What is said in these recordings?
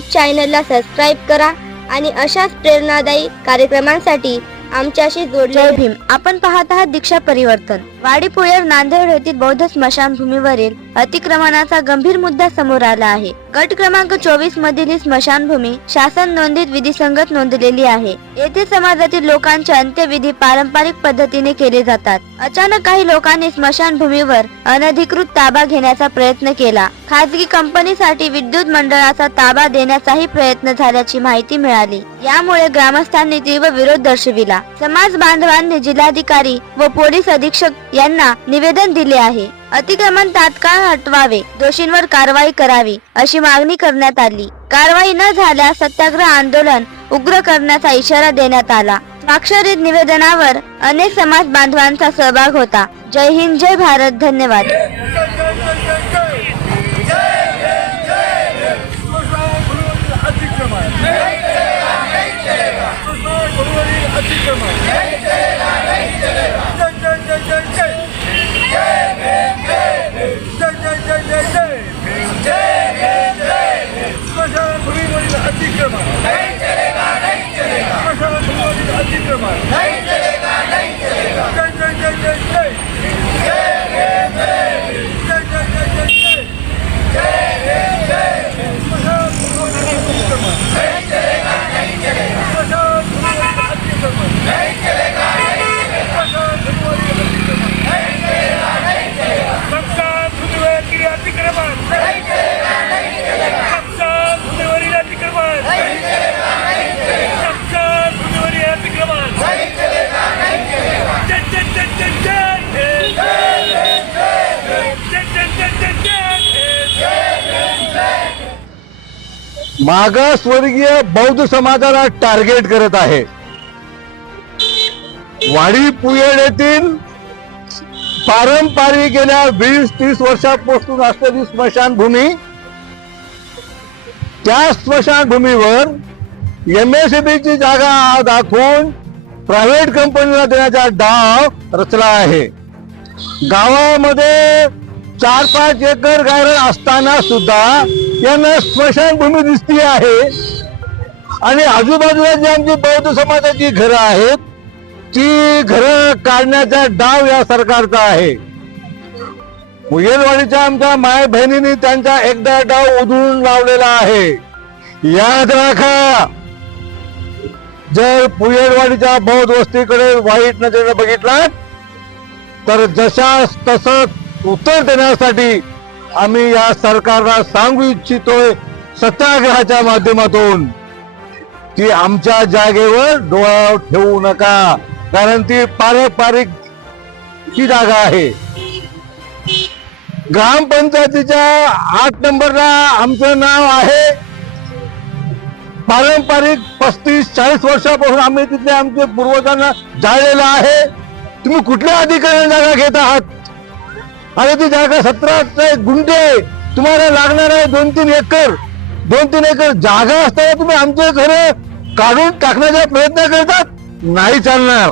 चॅनलला सबस्क्राईब करा आणि अशाच प्रेरणादायी कार्यक्रमांसाठी आमच्याशी जोडले भीम. आपण पाहत आहात दीक्षा परिवर्तन. वाडीपुळेर नांदेड येथील बौद्ध स्मशानभूमीवरील अतिक्रमणाचा गंभीर मुद्दा समोर आला आहे. गट क्रमांक चोवीस मधील ही स्मशानभूमी शासन नोंदीत विधीसंगत नोंदलेली आहे. येथे समाजातील लोकांचे अंत्यविधी पारंपरिक पद्धतीने केले जातात. अचानक काही लोकांनी स्मशानभूमीवर अनधिकृत ताबा घेण्याचा प्रयत्न केला. खासगी कंपनीसाठी विद्युत मंडळाचा ताबा देण्याचाही प्रयत्न झाल्याची माहिती मिळाली. यामुळे ग्रामस्थांनी तीव्र विरोध दर्शविला. समाज बांधवांनी जिल्हाधिकारी व पोलीस अधीक्षक यांना निवेदन दिले आहे अतिक्रमण तात्काळ हटवावे दोषींवर कारवाई करावी अशी मागणी करण्यात आली कारवाई न झाल्यास सत्याग्रह आंदोलन उग्र करण्याचा इशारा देण्यात आला स्वाक्षरित निवेदनावर अनेक समाज बांधवांचा सहभाग होता जय हिंद जय भारत धन्यवाद いけい。मागासवर्गीय बौद्ध समाजाला टार्गेट करत आहे. वाडी पुयड येथील पारंपरिक गेल्या वीस तीस वर्षापासून असलेली स्मशानभूमी त्या स्मशानभूमीवर एम ची जागा दाखवून प्रायव्हेट कंपनीला देण्याचा डाव रचला आहे. गावामध्ये चार पाच एकर गायरण असताना सुद्धा यांना स्मशानभूमी दिसती आहे. आणि आजूबाजूला जी आमची बौद्ध समाजाची घरं आहेत ती घरं काढण्याचा डाव या सरकारचा आहे. मुयलवाडीच्या आमच्या माय बहिणींनी त्यांचा एकदा डाव उधळून लावलेला आहे. याद राखा! जर पुयलवाडीच्या बौद्ध वस्तीकडे वाईट नजरेने बघितला तर जशा तसंच उत्तर देण्यासाठी आम्ही या सरकारला सांगू इच्छितोय सत्याग्रहाच्या माध्यमातून की आमच्या जागेवर डोळा ठेवू नका कारण ती पारंपरिक ही जागा आहे. ग्रामपंचायतीच्या आठ नंबरला आमचं नाव आहे. पारंपरिक पस्तीस चाळीस वर्षापासून आम्ही तिथे आमच्या पूर्वजांना जाळलेलं आहे. तुम्ही कुठल्या अधिकाऱ्याने जागा घेत आहात? अरे ती जागा सतरा गुंठे तुम्हाला लागणार आहे दोन तीन एकर. दोन तीन एकर जागा असताना तुम्ही आमचे घर काढून टाकण्याचा प्रयत्न करतात. नाही चालणार.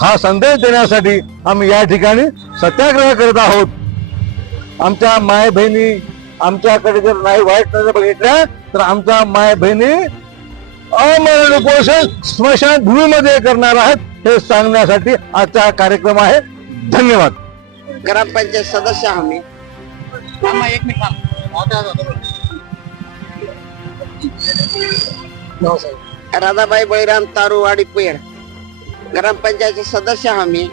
हा संदेश देण्यासाठी आम्ही या ठिकाणी सत्याग्रह करत आहोत. आमच्या माय बहिणी आमच्याकडे जर नाही वाईट नजर बघितल्या तर आमच्या माय बहिणी अमरण उपोषण स्मशान भूमीमध्ये करणार आहेत हे सांगण्यासाठी आजचा कार्यक्रम आहे. धन्यवाद. ग्रामपंचायत सदस्य आम्ही. राधाबाई बळीराम तारूवाडी पेड ग्रामपंचायतचे सदस्य आम्ही.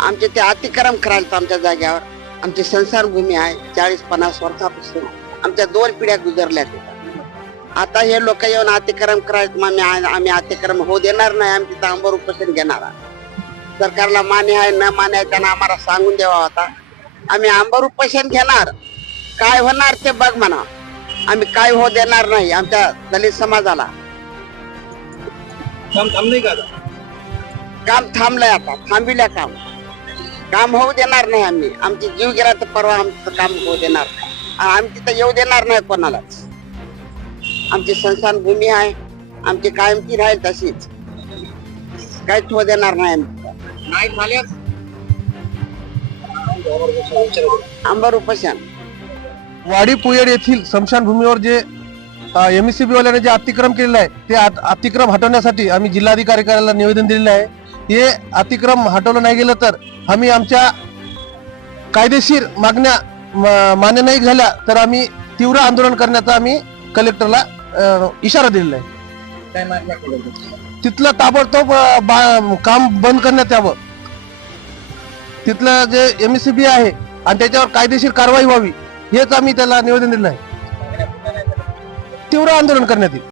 आमचे ते अतिक्रम करायला आमच्या जाग्यावर आमची संसार भूमी आहे चाळीस पन्नास वर्षापासून. आमच्या दोन पिढ्या गुजरल्या. आता हे लोक येऊन अतिक्रम करायचं आम्ही आम्ही अतिक्रम होऊ देणार नाही आम्ही तिथं आंबर उपोषण घेणार आहे. सरकारला मान्य आहे न मान्य आहे त्यांना आम्हाला सांगून द्यावा होता. आम्ही आंबर उपोषण घेणार. काय होणार ते बघ म्हणा. आम्ही काय होऊ देणार नाही आमच्या दलित समाजाला. काम थांबलंय आता? थांबिल्या काम. काम होऊ देणार नाही आम्ही. आमची जीव गेला तर परवा आमचं काम होऊ देणार नाही. आणि आम्ही तिथं येऊ देणार नाही कोणालाच. आमची संस्थान भूमी आहे. आमची कायमची राहील तशीच. काहीच होऊ देणार नाही आम्ही. नाही झाल्यास आंबर उपोषण वाडी पुयड येथील स्मशानभूमीवर जे एम एस सी वाल्याने जे अतिक्रम केलेलं आहे ते अत- अतिक्रम हटवण्यासाठी आम्ही जिल्हाधिकारी कार्यालयाला निवेदन दिलेलं आहे. हे अतिक्रम हटवलं नाही गेलं तर आम्ही आमच्या कायदेशीर मागण्या मान्य नाही झाल्या तर आम्ही तीव्र आंदोलन करण्याचा आम्ही कलेक्टरला इशारा दिलेला आहे. तिथलं ताबडतोब बा- काम बंद करण्यात यावं. तिथलं जे एम एस सी बी आहे आणि त्याच्यावर कायदेशीर कारवाई व्हावी हेच आम्ही त्याला निवेदन दिलं आहे. तीव्र आंदोलन करण्यात येईल.